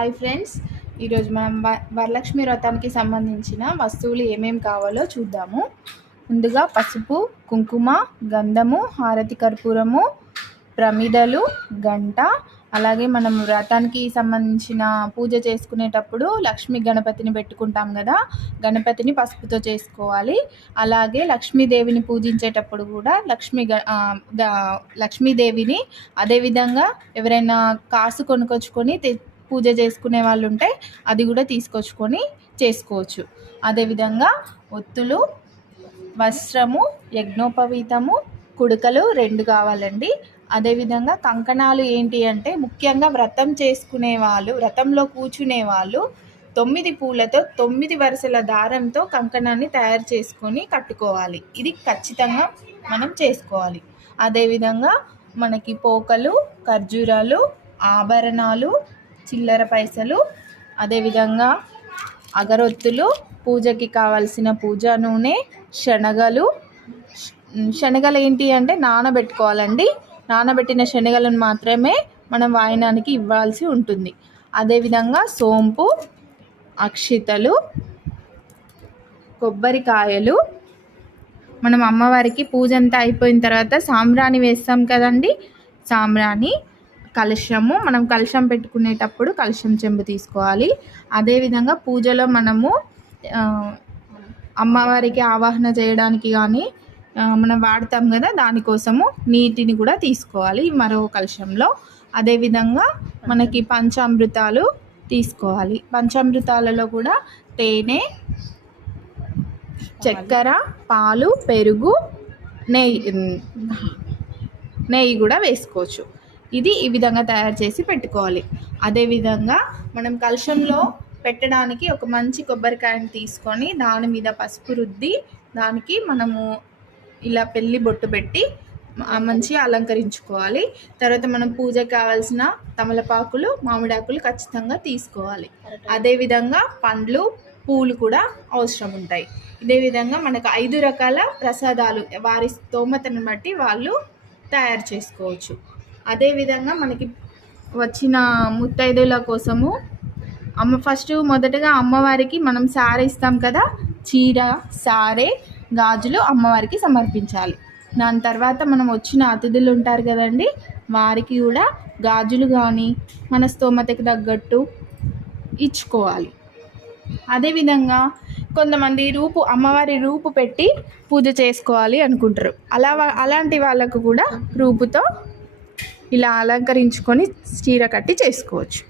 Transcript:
Hi friends, ఈరోజు మనం వరలక్ష్మి వ్రతానికి సంబంధించిన వస్తువులు ఏమేమి కావాలో చూద్దాము. ముందుగా పసుపు, కుంకుమ, గంధము, హారతి కర్పూరము, ప్రమిదలు, గంట, అలాగే మనం వ్రతానికి సంబంధించిన పూజ చేసుకునేటప్పుడు లక్ష్మీ గణపతిని పెట్టుకుంటాం కదా, గణపతిని పసుపుతో చేసుకోవాలి. అలాగే లక్ష్మీదేవిని పూజించేటప్పుడు కూడా లక్ష్మీదేవిని అదేవిధంగా ఎవరైనా కాసు కొనుకొచ్చుకొని పూజ చేసుకునే వాళ్ళు ఉంటే అది కూడా తీసుకొచ్చుకొని చేసుకోవచ్చు. అదేవిధంగా ఒత్తులు, వస్త్రము, యజ్ఞోపవీతము, కుడుకలు 2 కావాలండి. అదేవిధంగా కంకణాలు ఏంటి అంటే, ముఖ్యంగా వ్రతం చేసుకునే వాళ్ళు, వ్రతంలో కూర్చునే వాళ్ళు 9 పూలతో 9 వరుసల దారంతో కంకణాన్ని తయారు చేసుకొని కట్టుకోవాలి. ఇది ఖచ్చితంగా మనం చేసుకోవాలి. అదేవిధంగా మనకి పోకలు, ఖర్జూరాలు, ఆభరణాలు, చిల్లర పైసలు, అదేవిధంగా అగరొత్తులు, పూజకి కావాల్సిన పూజా నూనె, శనగలు ఏంటి అంటే నానబెట్టుకోవాలండి. నానబెట్టిన శనగలను మాత్రమే మనం వాయనానికి ఇవ్వాల్సి ఉంటుంది. అదేవిధంగా సోంపు, అక్షితలు, కొబ్బరికాయలు, మనం అమ్మవారికి పూజ అంతా అయిపోయిన తర్వాత సాంబ్రాణి వేస్తాం కదండి, సాంబ్రాణి, కలశము, మనం కలశం పెట్టుకునేటప్పుడు కలశం చెంబు తీసుకోవాలి. అదేవిధంగా పూజలో మనము అమ్మవారికి ఆవాహన చేయడానికి కానీ మనం వాడతాం కదా, దానికోసము నీటిని కూడా తీసుకోవాలి మరో కలశంలో. అదేవిధంగా మనకి పంచామృతాలు తీసుకోవాలి. పంచామృతాలలో కూడా తేనె, చక్కెర, పాలు, పెరుగు, నెయ్యి కూడా వేసుకోవచ్చు. ఇది ఈ విధంగా తయారు చేసి పెట్టుకోవాలి. అదేవిధంగా మనం కలశంలో పెట్టడానికి ఒక మంచి కొబ్బరికాయని తీసుకొని దాని మీద పసుపు రుద్ది దానికి మనము ఇలా పెళ్లి బొట్టు పెట్టి మంచిగా అలంకరించుకోవాలి. తర్వాత మనం పూజకి కావాల్సిన తమలపాకులు, మామిడాకులు ఖచ్చితంగా తీసుకోవాలి. అదేవిధంగా పండ్లు, పూలు కూడా అవసరం ఉంటాయి. ఇదే విధంగా మనకు 5 రకాల ప్రసాదాలు వారి స్తోమతను బట్టి వాళ్ళు తయారు చేసుకోవచ్చు. అదేవిధంగా మనకి వచ్చిన ముత్తైదుల కోసము మొదటగా అమ్మవారికి మనం సారె ఇస్తాం కదా, చీర, సారె, గాజులు అమ్మవారికి సమర్పించాలి. దాని తర్వాత మనం వచ్చిన అతిథులు ఉంటారు కదండి, వారికి కూడా గాజులు కానీ మన స్తోమతకి తగ్గట్టు ఇచ్చుకోవాలి. అదేవిధంగా కొంతమంది అమ్మవారి రూపు పెట్టి పూజ చేసుకోవాలి అనుకుంటారు. అలాంటి వాళ్ళకు కూడా రూపుతో ఇలా అలంకరించుకొని చీర కట్టి చేసుకోవచ్చు.